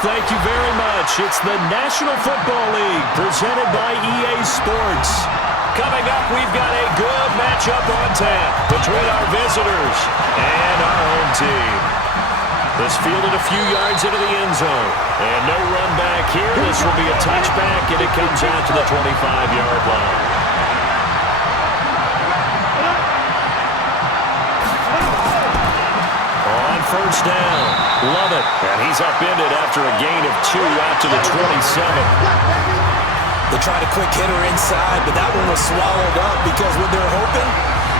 thank you very much. It's the National Football League presented by EA Sports. Coming up, we've got a good matchup on tap between our visitors and our home team. This fielded a few yards into the end zone. And no run back here. This will be a touchback, and it comes out to the 25-yard line. On first down, love it. And he's upended after a gain of 2 out to the 27. They tried a quick hitter inside, but that one was swallowed up because what they're hoping,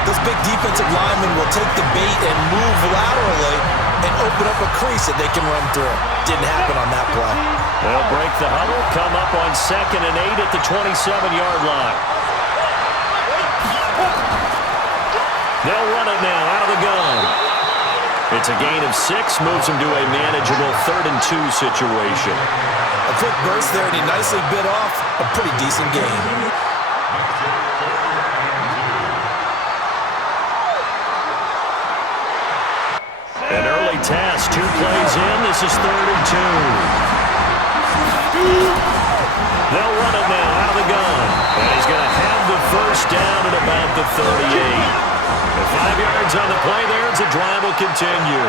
those big defensive linemen will take the bait and move laterally and open up a crease that they can run through. Didn't happen on that play. They'll break the huddle, come up on 2nd and 8 at the 27-yard line. They'll run it now out of the gun. It's a gain of 6, moves them to a manageable 3rd and 2 situation. A quick burst there, and he nicely bit off a pretty decent game. An early task, 2 plays in. This is 3rd and 2. They'll run it now out of the gun. And he's going to have the first down at about the 38. And 5 yards on the play there as the drive will continue.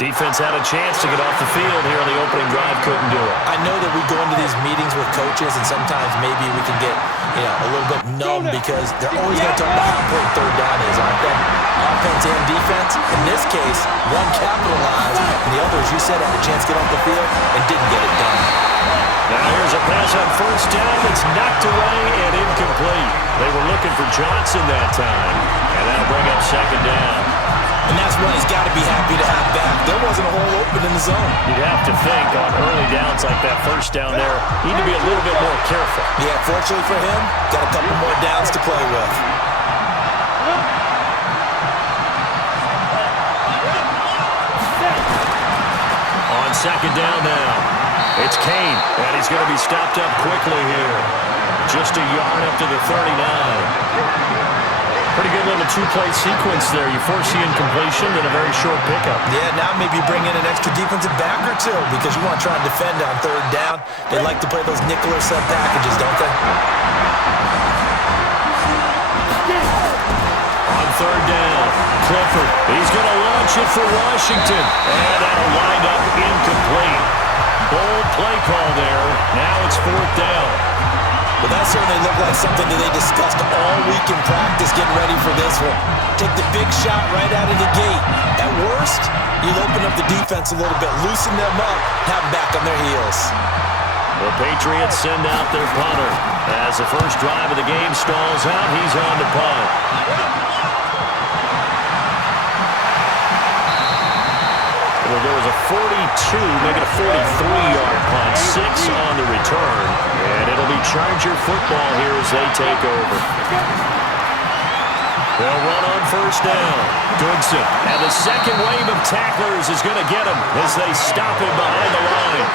Defense had a chance to get off the field here on the opening drive, couldn't do it. I know that we go into these meetings with coaches, and sometimes maybe we can get a little bit numb because they're always going to talk about how important 3rd down is, aren't they? Offense and defense. In this case, one capitalized, and the other, as you said, had a chance to get off the field and didn't get it done. Now here's a pass on first down. It's knocked away and incomplete. They were looking for Johnson that time, and that'll bring up 2nd down. And that's one he's got to be happy to have back. There wasn't a hole open in the zone. You'd have to think on early downs like that first down there, need to be a little bit more careful. Yeah, fortunately for him, got a couple more downs to play with. On 2nd down now, it's Kane, and he's going to be stopped up quickly here. Just a yard up to the 39. Pretty good little 2-play sequence there. You foresee incompletion and a very short pickup. Yeah, now maybe bring in an extra defensive back or two because you want to try and defend on 3rd down. They like to play those nickel or sub packages, don't they? On 3rd down, Clifford. He's going to launch it for Washington. And that'll wind up incomplete. Bold play call there. Now it's 4th down. Well, that certainly looked like something that they discussed all week in practice getting ready for this one. Take the big shot right out of the gate. At worst, you'll open up the defense a little bit, loosen them up, have them back on their heels. The Patriots send out their punter. As the first drive of the game stalls out, he's on to punt. Well, there was a 42, make it a 43-yard punt, 6 on the return. And it'll be Charger football here as they take over. They'll run on first down. Goodson. And the second wave of tacklers is going to get him as they stop him behind the line.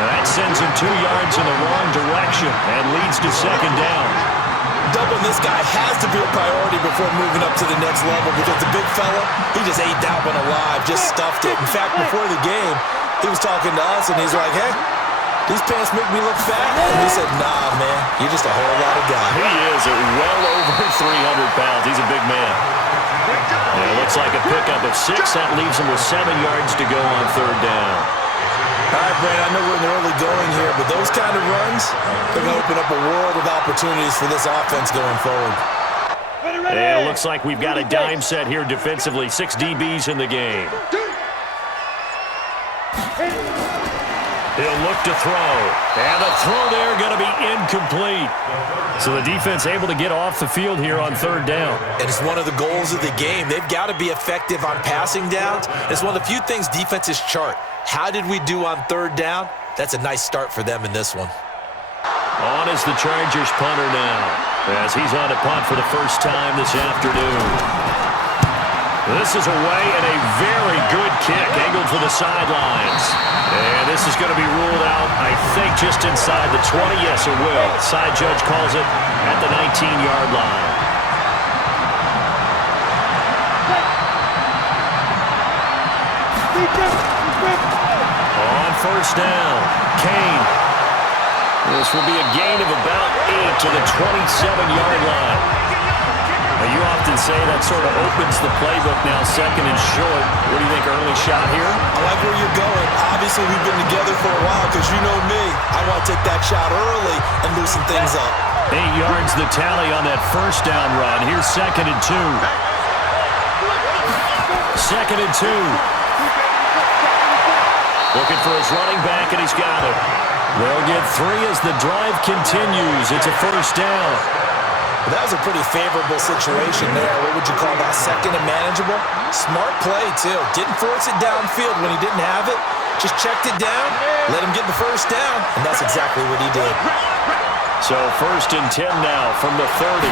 And that sends him 2 yards in the wrong direction and leads to 2nd down. Doubling this guy has to be a priority before moving up to the next level because the big fella, he just ate that one alive, just stuffed it. In fact, before the game, he was talking to us, and he's like, hey, these pants make me look fat. And we said, nah, man, you're just a whole lot of guy. He is at well over 300 pounds. He's a big man. And it looks like a pickup of 6. That leaves him with 7 yards to go on 3rd down. All right, Brad, I know we're in the early going here, but those kind of runs, they're going to open up a world of opportunities for this offense going forward. And it looks like we've got a dime set here defensively. 6 DBs in the game. He'll look to throw. And the throw there going to be incomplete. So the defense able to get off the field here on 3rd down. And it's one of the goals of the game. They've got to be effective on passing downs. It's one of the few things defenses chart. How did we do on 3rd down? That's a nice start for them in this one. On is the Chargers punter now, as he's on to punt for the first time this afternoon. This is away and a very good kick, angled for the sidelines. And this is going to be ruled out, I think, just inside the 20. Yes, it will. Side judge calls it at the 19-yard line. On first down. Kane. This will be a gain of about 8 to the 27-yard line. Now, you often say that sort of opens the playbook now, second and short. What do you think, early shot here? I like where you're going. Obviously, we've been together for a while because you know me. I want to take that shot early and loosen things up. 8 yards the tally on that first down run. Here's second and 2. Second and 2. Looking for his running back, and he's got it. They'll get 3 as the drive continues. It's a first down. That was a pretty favorable situation there. What would you call that? Second and manageable? Smart play, too. Didn't force it downfield when he didn't have it. Just checked it down, let him get the first down, and that's exactly what he did. So first and 10 now from the 30.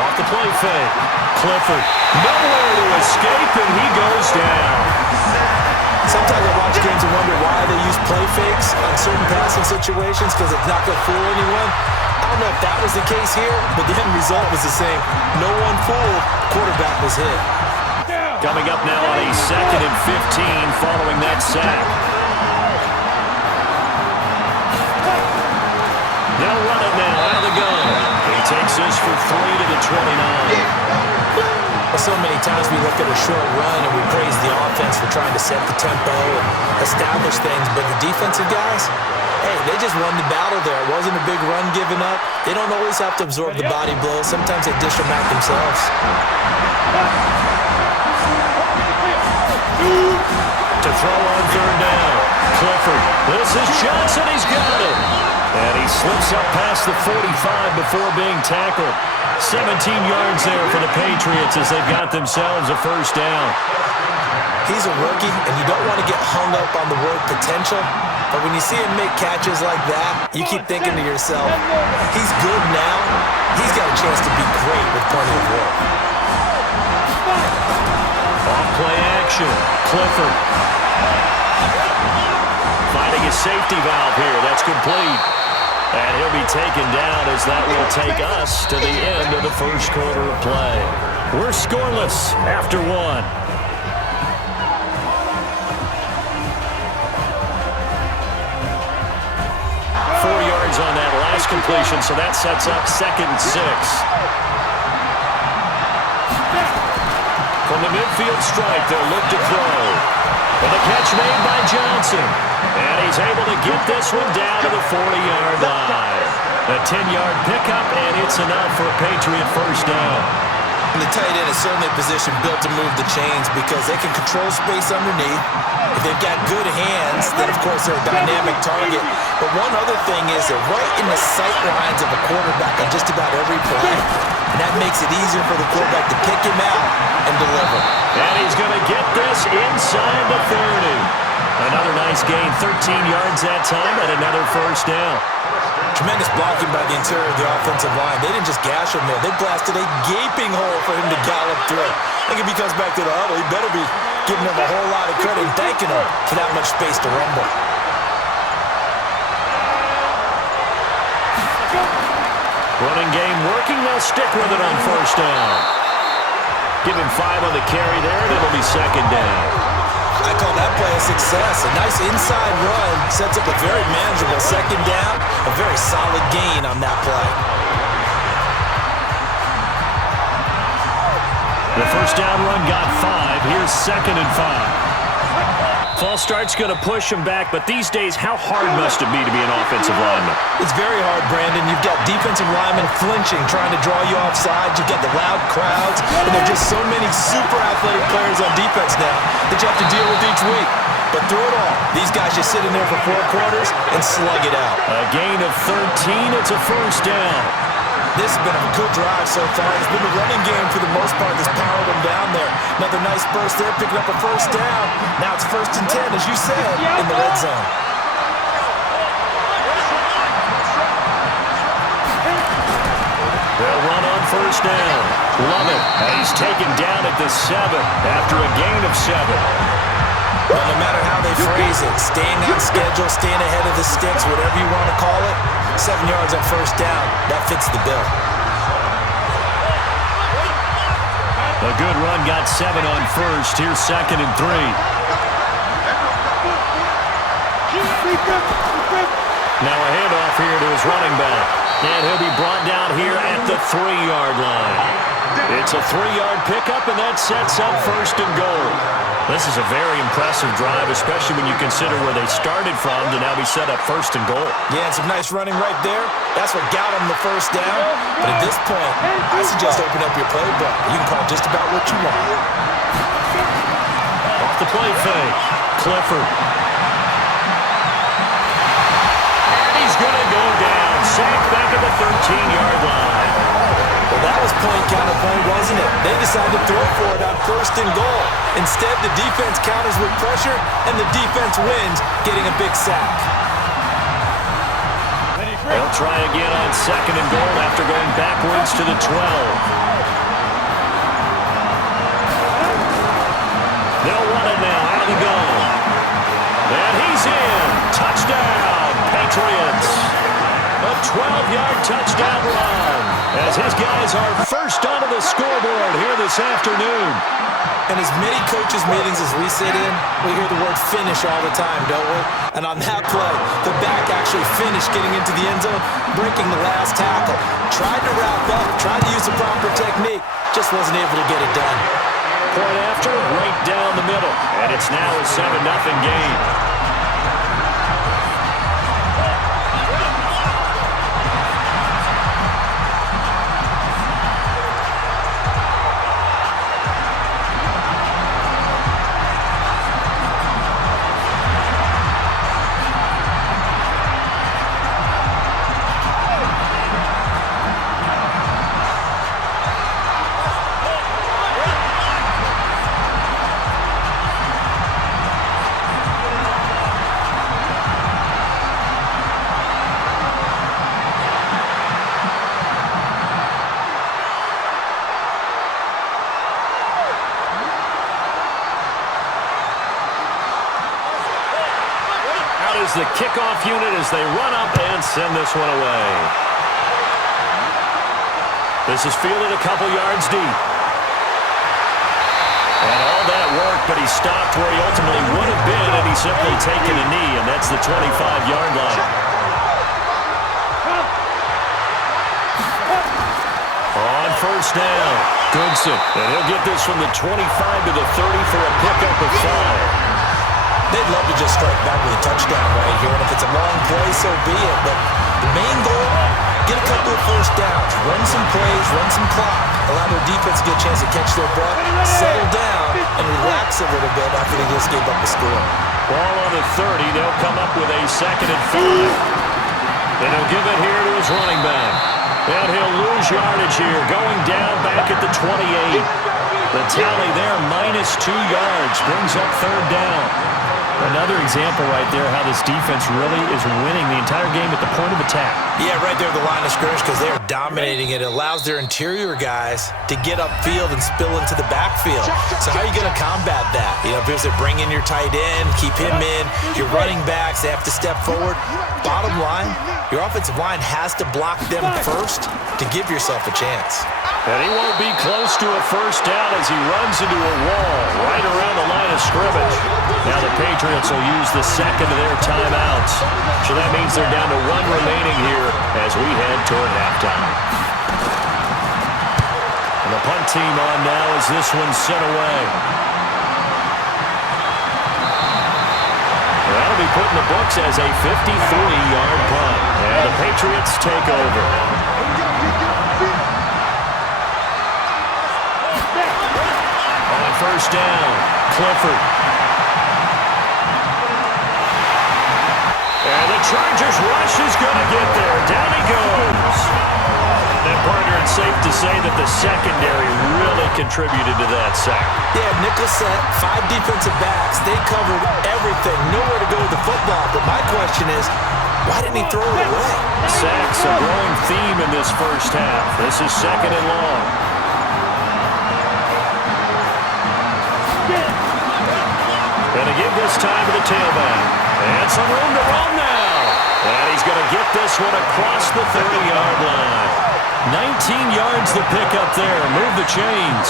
Off the play fake. Clifford. Nowhere to escape, and he goes down. Sometimes I watch games and wonder why they use play fakes on certain passing situations because it's not going to fool anyone. I don't know if that was the case here, but the end result was the same. No one fooled. Quarterback was hit. Coming up now on a second and 15 following that sack. They'll run it now out of the gun. He takes this for 3 to the 29. So many times we look at a short run and we praise the offense for trying to set the tempo and establish things, but the defensive guys, hey, they just won the battle there. It wasn't a big run given up. They don't always have to absorb the body blows. Sometimes they dish them out themselves. To throw on third down. Clifford. This is Johnson. He's got it. And he slips up past the 45 before being tackled. 17 yards there for the Patriots as they've got themselves a first down. He's a rookie, and you don't want to get hung up on the word potential, but when you see him make catches like that, you keep thinking to yourself, he's good now. He's got a chance to be great with plenty of work. Off-play action. Clifford. Finding a safety valve here. That's complete. And he'll be taken down as that will take us to the end of the first quarter of play. We're scoreless after 1. 4 yards on that last completion, so that sets up second and 6. From the midfield stripe, they'll look to throw. And the catch made by Johnson. And he's able to get this one down to the 40-yard line. A 10-yard pickup, and it's enough for a Patriot first down. And the tight end is certainly a position built to move the chains because they can control space underneath. If they've got good hands, then, of course, they're a dynamic target. But one other thing is they're right in the sight lines of a quarterback on just about every play. And that makes it easier for the quarterback to pick him out and deliver. And he's going to get this inside the 30. Another nice gain, 13 yards that time, and another first down. Tremendous blocking by the interior of the offensive line. They didn't just gash him there. They blasted a gaping hole for him to gallop through. I think if he comes back to the huddle, he better be giving him a whole lot of credit and thanking him for that much space to rumble. Running game working. They'll stick with it on first down. Give him 5 on the carry there, and it'll be second down. I call that play a success. A nice inside run sets up a very manageable second down. A very solid gain on that play. The first down run got 5. Here's second and 5. False start's going to push him back, but these days, how hard must it be to be an offensive lineman? It's very hard, Brandon. You've got defensive linemen flinching, trying to draw you off sides. You've got the loud crowds, and there are just so many super athletic players on defense now that you have to deal with each week. But through it all, these guys just sit in there for 4 quarters and slug it out. A gain of 13. It's a first down. This has been a good drive so far. It's been the running game for the most part that's powered them down there. Another nice burst there, picking up a first down. Now it's first and 10, as you said, in the red zone. They'll run on first down. Love it. And he's taken down at the 7 after a gain of 7. Well, no matter how they phrase it, staying on schedule, staying ahead of the sticks, whatever you want to call it, 7 yards on first down, that fits the bill. A good run got 7 on first. Here's second and 3. Now a handoff here to his running back. And he'll be brought down here at the 3-yard line. It's a 3-yard pickup, and that sets up 1st and goal. This is a very impressive drive, especially when you consider where they started from to now be set up 1st and goal. Yeah, and some nice running right there. That's what got them the 1st down. But at this point, I suggest open up your playbook. You can call just about what you want. Off the play fake. Clifford. And he's going to go down. Sacked back at the 13-yard line. Well, that was point counterpoint, wasn't it? They decided to throw for it on 1st and goal. Instead, the defense counters with pressure, and the defense wins, getting a big sack. They'll try again on 2nd and goal after going backwards to the 12. They'll run it now out of the gun. And he's in. Touchdown, Patriots. A 12-yard touchdown run as his guys are first onto the scoreboard here this afternoon. And as many coaches' meetings as we sit in, we hear the word finish all the time, don't we? And on that play, the back actually finished getting into the end zone, breaking the last tackle. Tried to wrap up, tried to use the proper technique, just wasn't able to get it done. Point after, right down the middle. And it's now a 7-0 game. The kickoff unit as they run up and send this one away. This is fielded a couple yards deep. And all that work, but he stopped where he ultimately would have been had he simply taken a knee, and that's the 25-yard line. On 1st down, Goodson. And he'll get this from the 25 to the 30 for a pickup of 5. They'd love to just strike back with a touchdown right here, and if it's a long play, so be it. But the main goal, get a couple of 1st downs, run some plays, run some clock, allow their defense to get a chance to catch their breath, settle down, and relax a little bit after they just gave up the score. Ball on the 30, they'll come up with a 2nd and 5. And he'll give it here to his running back. And he'll lose yardage here, going down back at the 28. The tally there, -2 yards, brings up 3rd down. Another example right there how this defense really is winning the entire game at the point of attack. Yeah, right there at the line of scrimmage because they're dominating it. It allows their interior guys to get upfield and spill into the backfield. So how are you going to combat that? You know, because they bring in your tight end, keep him in. Your running backs, they have to step forward. Bottom line, your offensive line has to block them first to give yourself a chance. And he won't be close to a 1st down as he runs into a wall right around the line of scrimmage. Now the Patriots will use the 2nd of their timeouts. So that means they're down to 1 remaining here as we head toward halftime. And the punt team on now as this one's sent away. That'll be put in the books as a 53-yard punt. And the Patriots take over. On 1st down, Clifford. And the Chargers rush is going to get there. Down he goes. And partner, it's safe to say that the secondary really contributed to that sack. Yeah, nickel set, 5 defensive backs. They covered everything. Nowhere to go with the football. But my question is, why didn't he throw it away? Sacks, a growing theme in this 1st half. This is 2nd and long. Going to give this time to the tailback. And some room to run now. And he's going to get this one across the 30-yard line. 19 yards to pick up there. Move the chains.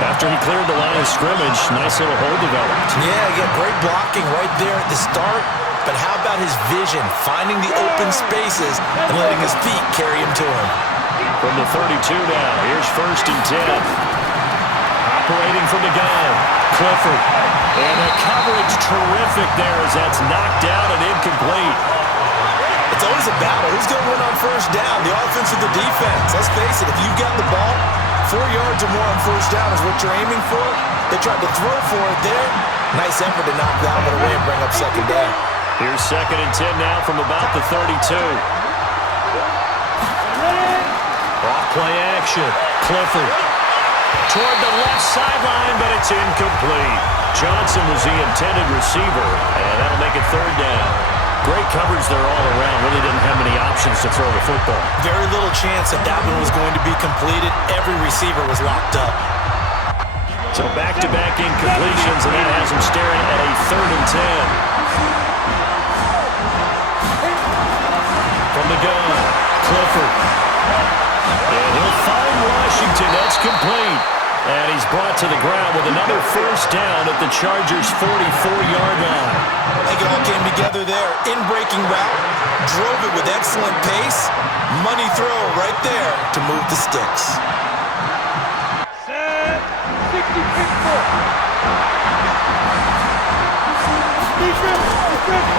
After he cleared the line of scrimmage, nice little hole developed. Yeah, he got great blocking right there at the start. But how about his vision, finding the open spaces and letting his feet carry him to him? From the 32 now, here's 1st and 10. Operating from the gun, Clifford. And the coverage terrific there as that's knocked down and incomplete. It's always a battle. Who's going to win on 1st down, the offense or the defense? Let's face it, if you've got the ball, 4 yards or more on 1st down is what you're aiming for. They tried to throw for it there. Nice effort to knock that one away and bring up 2nd down. Here's 2nd and 10 now from about the 32. Off play action. Clifford toward the left sideline, but it's incomplete. Johnson was the intended receiver, and that'll make it 3rd down. Great coverage there all around. Really didn't have many options to throw the football. Very little chance that that one was going to be completed. Every receiver was locked up. So back-to-back incompletions, and that has him staring at a 3rd and 10. From the gun, Clifford. And he'll find Washington. That's complete. And he's brought to the ground with another 1st down at the Chargers' 44-yard line. I think it all came together there. In-breaking route, drove it with excellent pace. Money throw right there to move the sticks.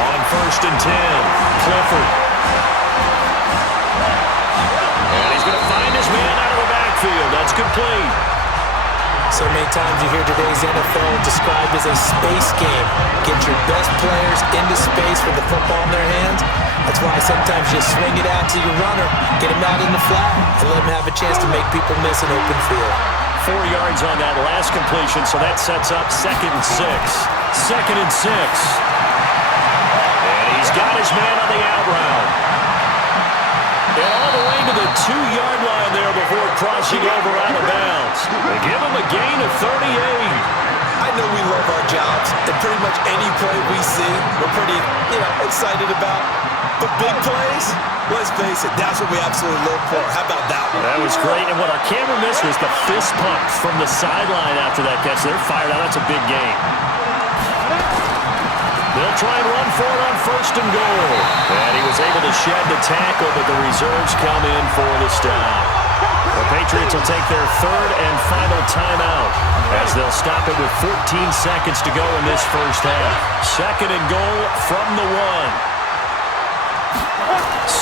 On 1st and 10, Clifford. And he's going to find his man out of the backfield. That's complete. So many times you hear today's NFL described as a space game. Get your best players into space with the football in their hands. That's why sometimes you swing it out to your runner, get him out in the flat, and let him have a chance to make people miss an open field. 4 yards on that last completion, so that sets up 2nd and 6. 2nd and 6. And he's got his man on the out route. And all the way to the 2-yard line there before crossing over out of bounds. They give him a gain of 38. I know we love our jobs, and pretty much any play we see, we're pretty, excited about. But big plays, let's face it, that's what we absolutely look for. How about that one? That was great, and what our camera missed was the fist pump from the sideline after that catch. They're fired out. That's a big gain. They'll try and run for it on 1st and goal. And he was able to shed the tackle, but the reserves come in for the stop. The Patriots will take their 3rd and final timeout as they'll stop it with 14 seconds to go in this 1st half. 2nd and goal from the 1.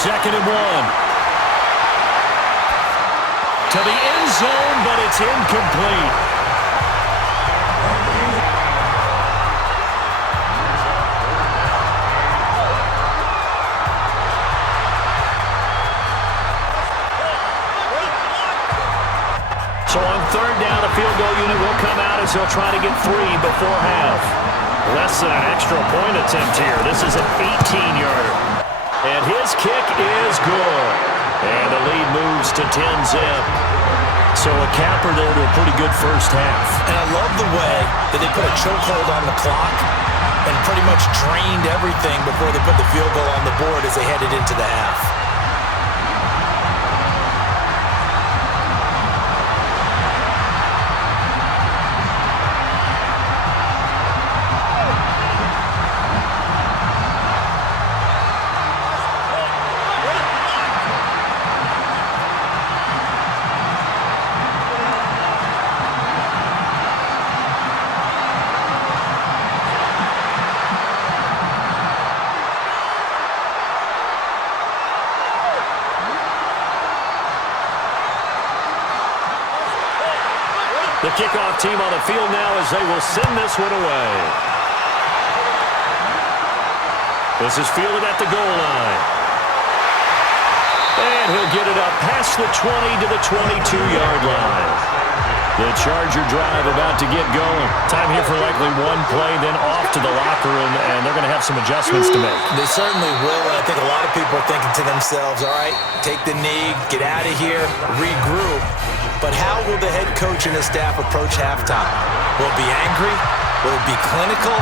2nd and 1. To the end zone, but it's incomplete. So on 3rd down, the field goal unit will come out as they'll try to get 3 before half. Less than an extra point attempt here. This is an 18-yarder. And his kick is good. And the lead moves to 10-zip. So a capper there to a pretty good 1st half. And I love the way that they put a chokehold on the clock and pretty much drained everything before they put the field goal on the board as they headed into the half. The kickoff team on the field now as they will send this one away. This is fielded at the goal line. And he'll get it up past the 20 to the 22-yard line. The Charger drive about to get going. Time here for likely one play, then off to the locker room, and they're going to have some adjustments to make. They certainly will, and I think a lot of people are thinking to themselves, all right, take the knee, get out of here, regroup. But how will the head coach and his staff approach halftime? Will it be angry? Will it be clinical?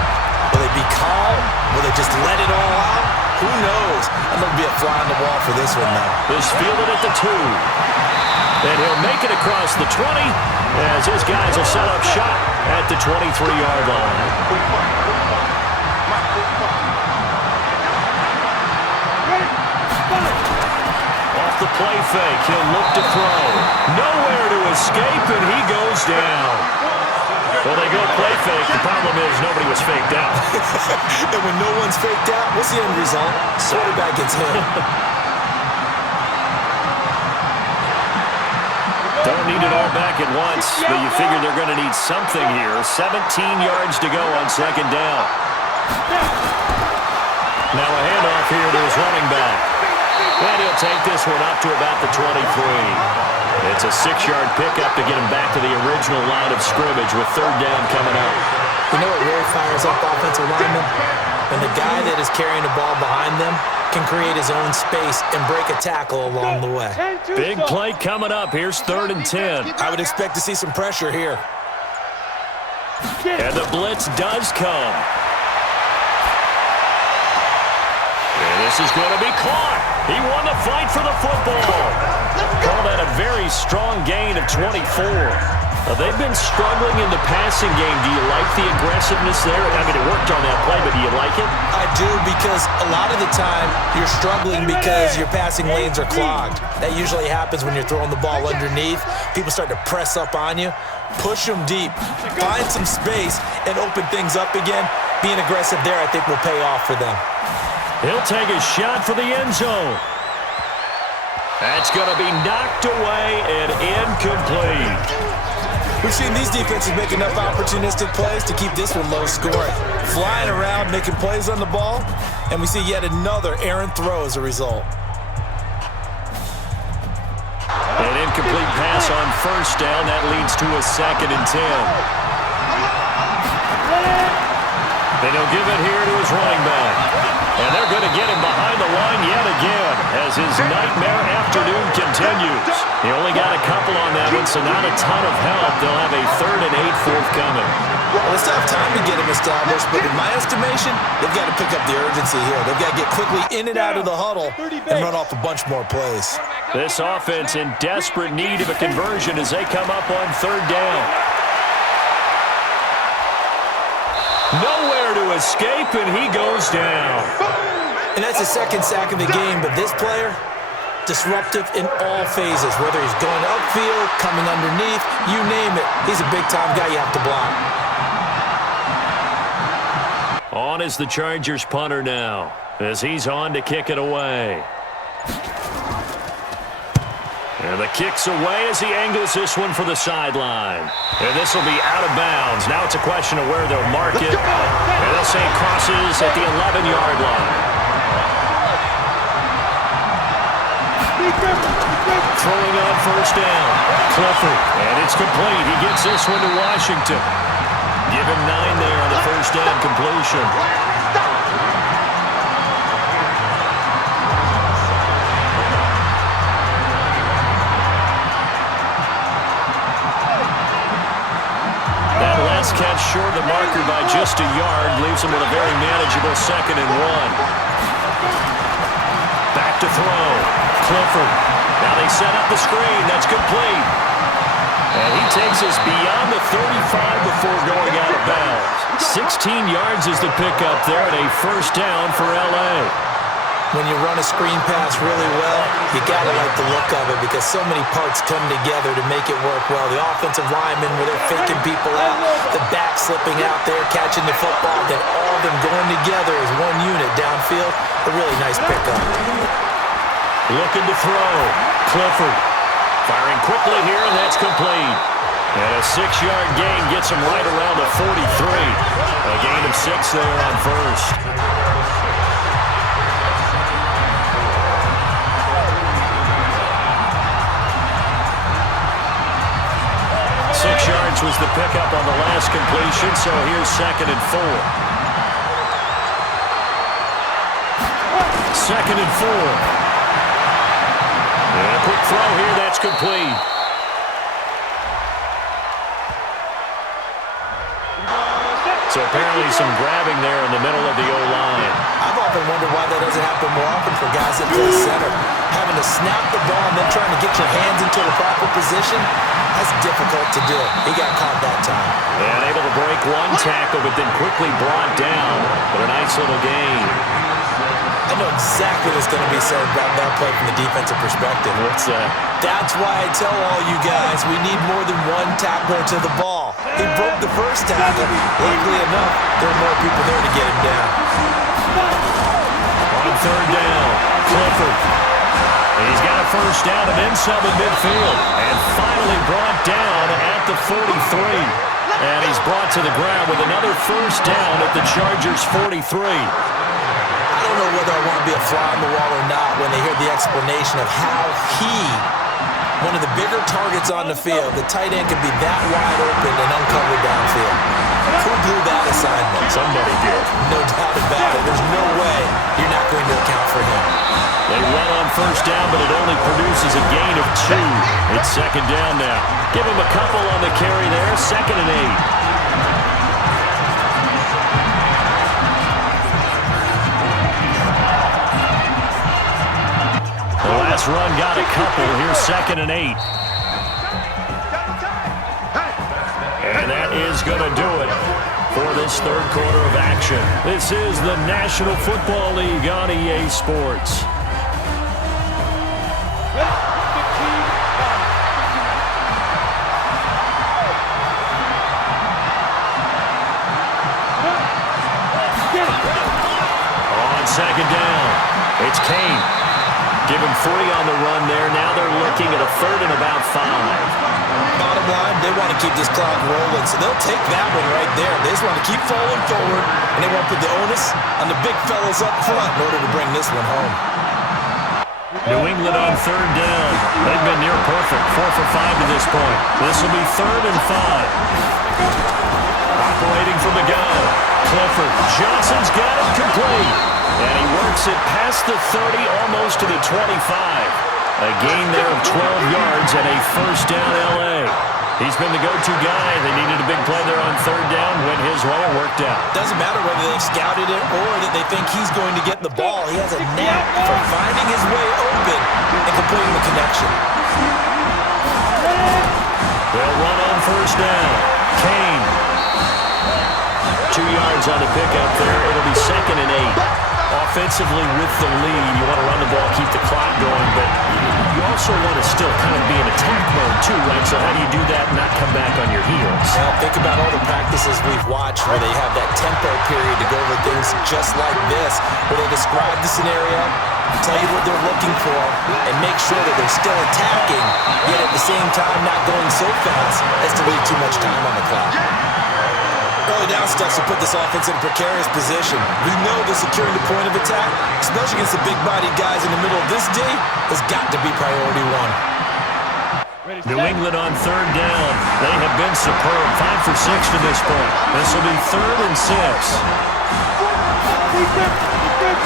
Will it be calm? Will they just let it all out? Who knows? I'm going to be a fly on the wall for this one, though. This fielded at the 2. And he'll make it across the 20 as his guys will set up shop at the 23-yard line. Off the play fake, he'll look to throw. Nowhere to escape, and he goes down. Well, they go play fake. The problem is nobody was faked out. And when no one's faked out, what's the end result? Quarterback gets hit. Don't need it all back at once, but you figure they're going to need something here. 17 yards to go on second down. Now a handoff here to his running back. And he'll take this one up to about the 23. It's a 6-yard pickup to get him back to the original line of scrimmage with third down coming up. You know what really fires up offensive linemen? When the guy that is carrying the ball behind them can create his own space and break a tackle along the way. Big play coming up. Here's 3rd and 10. I would expect to see some pressure here. And the blitz does come. And this is going to be caught. He won the fight for the football. Call that a very strong gain of 24. They've been struggling in the passing game. Do you like the aggressiveness there? I mean, it worked on that play, but do you like it? I do, because a lot of the time you're struggling because your passing lanes are clogged. That usually happens when you're throwing the ball underneath. People start to press up on you. Push them deep. Find some space and open things up again. Being aggressive there, I think, will pay off for them. He'll take a shot for the end zone. That's going to be knocked away and incomplete. We've seen these defenses make enough opportunistic plays to keep this one low scoring. Flying around, making plays on the ball, and we see yet another errant throw as a result. An incomplete pass on first down. That leads to a 2nd and 10. Then he'll give it here to his running back. And they're going to get him behind the line yet again as his nightmare afternoon continues. He only got a couple on that one, so not a ton of help. They'll have a 3rd and 8 forthcoming. Well, it's tough time to get him established, but in my estimation, they've got to pick up the urgency here. They've got to get quickly in and out of the huddle and run off a bunch more plays. This offense in desperate need of a conversion as they come up on 3rd down. Nowhere to escape, and he goes down. And that's the 2nd sack of the game, but this player, disruptive in all phases, whether he's going upfield, coming underneath, you name it. He's a big-time guy you have to block. On is the Chargers punter now, as he's on to kick it away. And the kick's away as he angles this one for the sideline. And this will be out of bounds. Now it's a question of where they'll mark it. And they'll say it crosses at the 11-yard line. Throwing on first down. Clifford. And it's complete. He gets this one to Washington. Give him 9 there on the first down completion. Catch short of the marker by just a yard, leaves him with a very manageable 2nd and 1. Back to throw. Clifford. Now they set up the screen. That's complete. And he takes us beyond the 35 before going out of bounds. 16 yards is the pickup there, and a first down for L.A. When you run a screen pass really well, you got to like the look of it because so many parts come together to make it work well. The offensive linemen, where they're faking people out, the back slipping out there, catching the football, then all of them going together as one unit downfield. A really nice pickup. Looking to throw. Clifford. Firing quickly here, and that's complete. And a 6-yard gain gets him right around the 43. A gain of 6 there on first. 6 yards was the pickup on the last completion, so here's 2nd and 4. 2nd and 4. And a quick throw here, that's complete. So apparently some grabbing there in the middle of the O-line. I've often wondered why that doesn't happen more often for guys that play center. having to snap the ball and then trying to get your hands into the proper position, that's difficult to do. He got caught that time. And able to break one tackle, but then quickly brought down. But a nice little gain. I know exactly what's going to be said about that play from the defensive perspective. What's that? That's why I tell all you guys we need more than one tackler to the ball. He broke the first tackle. Luckily enough, there are more people there to get him down. On third down, Clifford. He's got a first down and then some in midfield. And finally brought down at the 43. And he's brought to the ground with another first down at the Chargers' 43. I don't know whether I want to be a fly on the wall or not when they hear the explanation of how one of the bigger targets on the field, the tight end can be that wide open and uncovered downfield. Who blew that assignment? Somebody did. No doubt about it. There's no way you're not going to account for him. They run on first down, but it only produces a gain of 2. It's second down now. Give him a couple on the carry there. 2nd and 8. The last run got a couple. Here's 2nd and 8. And that is going to do it for this third quarter of action. This is the National Football League on EA Sports. On second down, it's Kane. Give him 3 on the run there. Now they're looking at a 3rd and about 5. Bottom line, they want to keep this clock rolling, so they'll take that one right there. They just want to keep falling forward, and they want to put the onus on the big fellas up front in order to bring this one home. New England on third down. They've been near perfect, 4 for 5 to this point. This will be 3rd and 5. Operating from the gun. Clifford. Johnson's got it complete. And he works it past the 30, almost to the 25. A gain there of 12 yards and a first down L.A. He's been the go-to guy. They needed a big play there on third down. Went his way and worked out. Doesn't matter whether they've scouted it or that they think he's going to get the ball. He has a knack for finding his way open and completing the connection. They'll run on first down. Kane. 2 yards on the pickup there. It'll be 2nd and 8. Offensively with the lead, you want to run the ball, keep the clock going, but you also want to still kind of be in attack mode too, right? So how do you do that and not come back on your heels? Well, think about all the practices we've watched where they have that tempo period to go over things just like this, where they describe the scenario, tell you what they're looking for, and make sure that they're still attacking, yet at the same time not going so fast as to leave too much time on the clock. Early down stuff to put this offense in a precarious position. We know that securing the point of attack, especially against the big-bodied guys in the middle of this day, has got to be priority 1. New England on third down. They have been superb. 5 for 6 to this point. This will be 3rd and 6.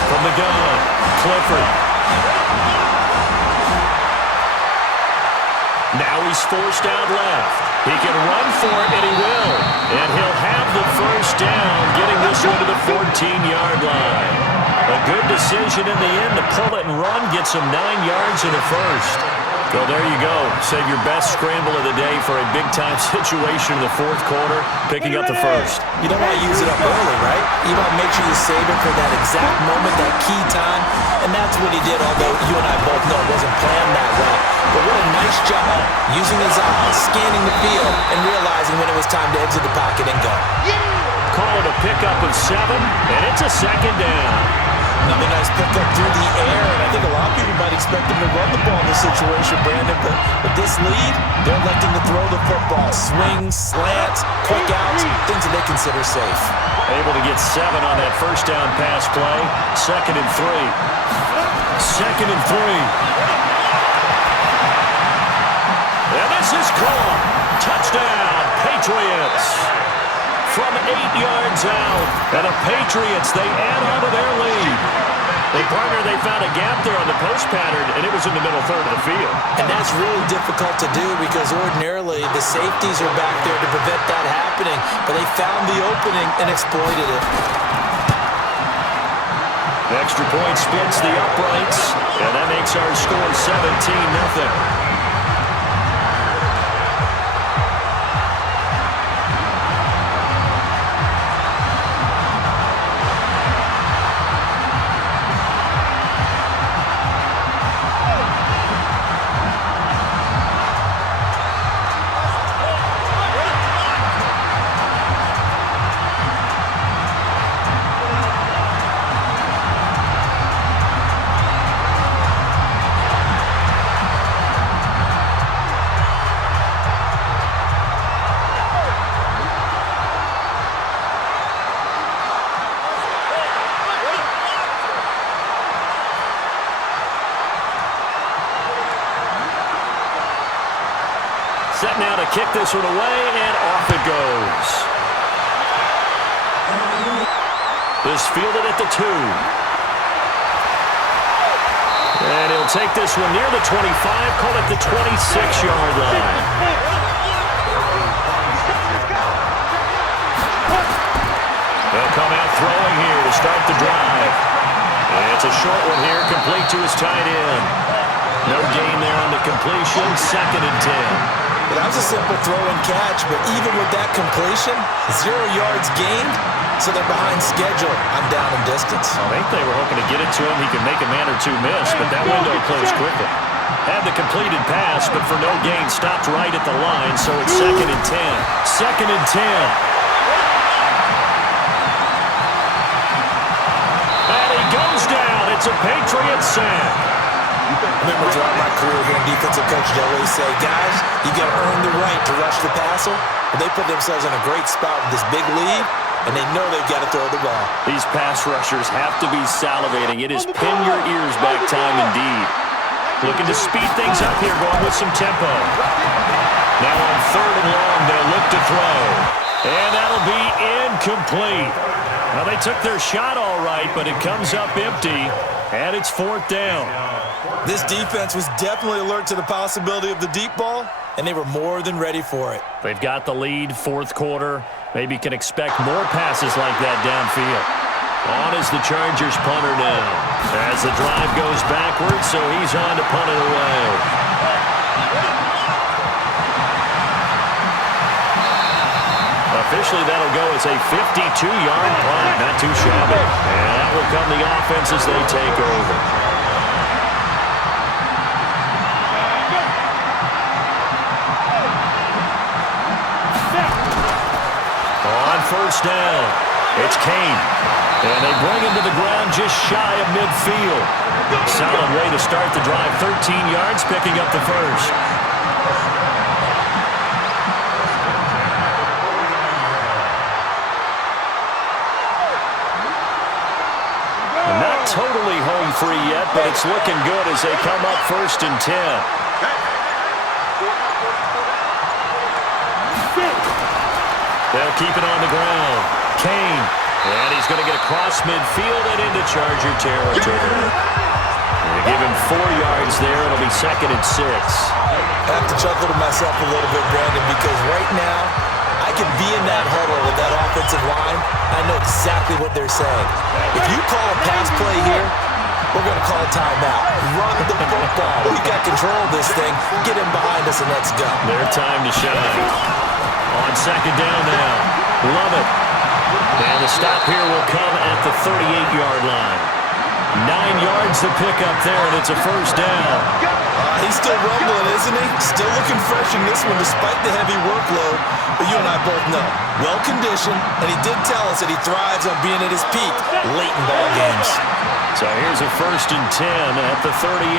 From the gun, Clifford. Now he's forced out left. He can run for it, and he will. And he'll have the first down, getting this one to the 14-yard line. A good decision in the end to pull it and run, gets him 9 yards in the first. Well, there you go. Save your best scramble of the day for a big-time situation in the fourth quarter, picking up the first. You don't want to use it up early, right? You want to make sure you save it for that exact moment, that key time, and that's what he did, although you and I both know it wasn't planned that way. But what a nice job using his eyes, scanning the field, and realizing when it was time to exit the pocket and go. Call it a pickup of 7, and it's a second down. Another nice pickup through the air, and I think a lot of people might expect him to run the ball in this situation, Brandon, but with this lead, they're electing to throw the football. Swings, slants, quick outs, things that they consider safe. Able to get 7 on that first down pass play. 2nd and 3. 2nd and 3. And this is caught. Touchdown, Patriots. From 8 yards out. And the Patriots, they add on to their lead. They found a gap there on the post pattern, and it was in the middle third of the field. And that's really difficult to do because ordinarily the safeties are back there to prevent that happening. But they found the opening and exploited it. Extra point splits the uprights, and that makes our score 17-0. Set now to kick this one away, and off it goes. This fielded at the 2. And he'll take this one near the 25, call it the 26-yard line. They'll come out throwing here to start the drive. And it's a short one here, complete to his tight end. No gain there on the completion, 2nd and 10. That was a simple throw and catch, but even with that completion, 0 yards gained, so they're behind schedule on down and distance. I think they were hoping to get it to him. He could make a man or two miss, but that window closed quickly. Had the completed pass, but for no gain, stopped right at the line, so it's 2nd and 10. 2nd and 10. And he goes down. It's a Patriots sack. I remember throughout my career hearing defensive coaches always say, guys, you got to earn the right to rush the passer. But they put themselves in a great spot with this big lead, and they know they've got to throw the ball. These pass rushers have to be salivating. It is pin your ears back time indeed. Looking to speed things up here, going with some tempo. Now on 3rd and long, they'll look to throw. And that'll be incomplete. Now they took their shot all right, but it comes up empty, and it's 4th down. This defense was definitely alert to the possibility of the deep ball, and they were more than ready for it. They've got the lead, 4th quarter. Maybe can expect more passes like that downfield. On is the Chargers punter now. As the drive goes backwards, so he's on to punt it away. Officially, that'll go as a 52-yard punt. Not too shabby. And that will come the offense as they take over. First down. It's Kane. And they bring him to the ground just shy of midfield. Solid way to start the drive. 13 yards, picking up the first. And not totally home free yet, but it's looking good as they come up 1st and 10. They'll keep it on the ground. Kane. And he's going to get across midfield and into Charger territory. They give him 4 yards there. It'll be 2nd and 6. I have to chuckle to myself a little bit, Brandon, because right now I could be in that huddle with that offensive line. I know exactly what they're saying. If you call a pass play here, we're going to call a timeout. Run the football. We got control of this thing. Get him behind us and let's go. Their time to shine. On 2nd down now. Love it. And the stop here will come at the 38-yard line. 9 yards to pick up there, and it's a first down. He's still rumbling, isn't he? Still looking fresh in this one despite the heavy workload. But you and I both know, well-conditioned, and he did tell us that he thrives on being at his peak late in ball games. So here's a 1st and 10 at the 38.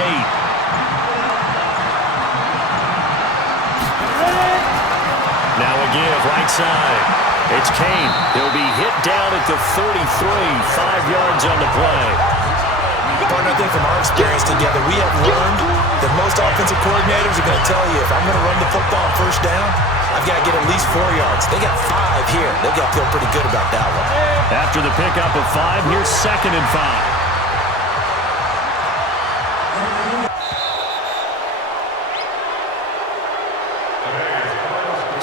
Now a give, right side. It's Kane. He'll be hit down at the 33, 5 yards on the play. Partner, I think from our experience together, we have learned that most offensive coordinators are going to tell you, if I'm going to run the football on 1st down, I've got to get at least 4 yards. They got 5 here. They've got to feel pretty good about that one. After the pickup of 5, here's 2nd and 5.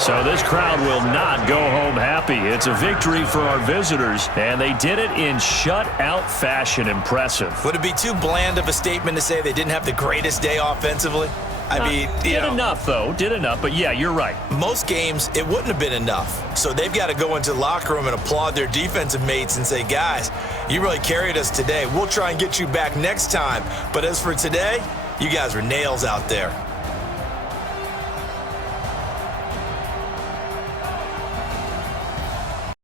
So this crowd will not go home happy. It's a victory for our visitors, and they did it in shutout fashion. Impressive. Would it be too bland of a statement to say they didn't have the greatest day offensively? I mean, did enough, though. Did enough. But, yeah, you're right. Most games, it wouldn't have been enough. So they've got to go into the locker room and applaud their defensive mates and say, guys, you really carried us today. We'll try and get you back next time. But as for today, you guys were nails out there.